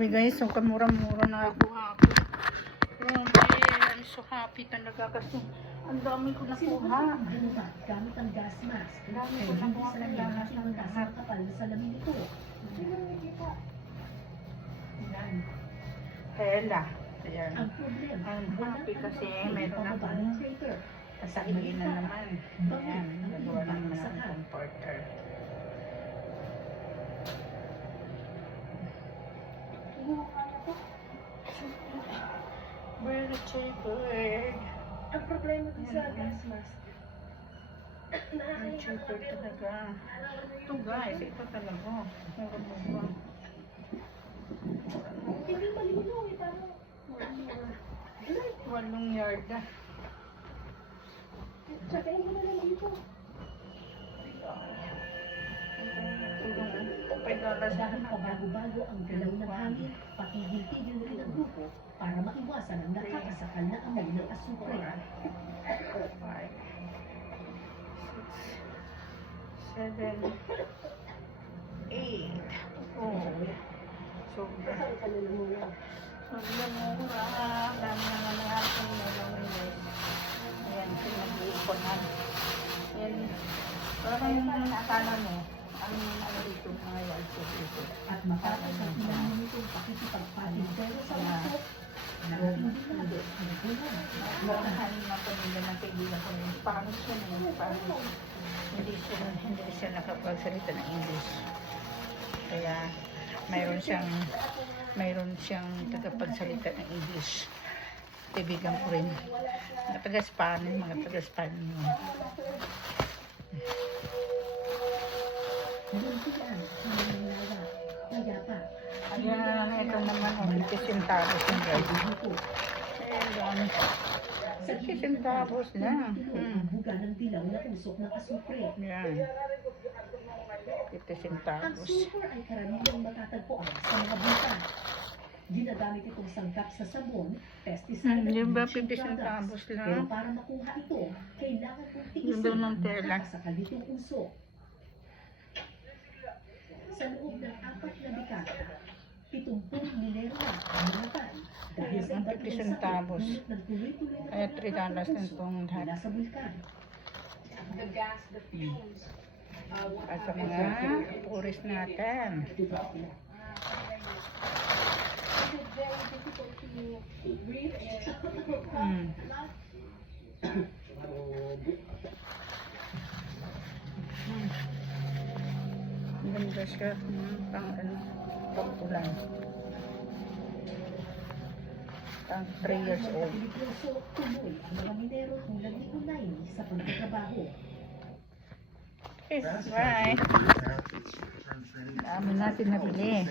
Guys, so kamura-mura na ako. I'm so happy talaga kasi ang dami ko nakuha. Gamit ang gas mask. Dami ko nakuha ng ganas ng lahat. Kapal na salamin ito. Ayan. Tela. Ayan. Ang problema, I'm happy kasi meron akong kasakbay na naman. Ayan. Nagawa ng mga comforter. Very cheaper. Ang problema din sa gas mask. Very cheaper talaga. Ito guys, ito talaga. Meron mo ba? Hindi malinaw eh, parang 8 yard na. tsakain mo na lang dito. Dahil pabago-bago ang galaw ng hangin, patigil-tigil rin ang grupo para maiwasan ang nakakasakal na amoy ng asupre. 5, 6, 7, 8. Oh, sobra. Sobrang mura. Dami naman ng ating nalaman guys. Ayan, pinag-iiponan. Ayan, parang yung akala mo, ang ano dito, mga yards dito. At matapos ang ilang minutong pakikipagpatin pero sa uso, nakakindinado ang bulan. Makahan na pamilya ng kaibigan ko rin. Paano siya na parang hindi siya nakapagsalita ng English. Kaya mayroon siyang tagapagsalita ng English. Kaibigan ko rin. Mga taga-Spanish yun. Ayan, ito naman, 50 centavos yung guys. Ayan, 50 centavos na. Buga ng dilaw na usok ng asupre. Ayan, 50 Ang centavos. super ay karaniwang matatagpuan sa mga buka. Ginagamit itong sangkap sa sabon, pesticide at Yung ba, bleaching 50 centavos products. lang? Pero para makuha ito, kailangan kong Yung tiisin daw ng ang tela. nakakasakal nitong usok. Sa loob ng 4 na dekada, 70 minero na ang namatay dahil sa iba't 50 ibang centavos. sakit, ngunit nagtuloy-tuloy na Kaya pagkakataon $3 na ng itong puso lahat. mula sa bulkan. At sa mga tourist natin. Ganda siya. Pang pang-ulan. Pang 3 years old. Puso, tuloy ang mga minero tulad ni Unay sa pagtatrabaho. Okay, bye. Dami natin nabili.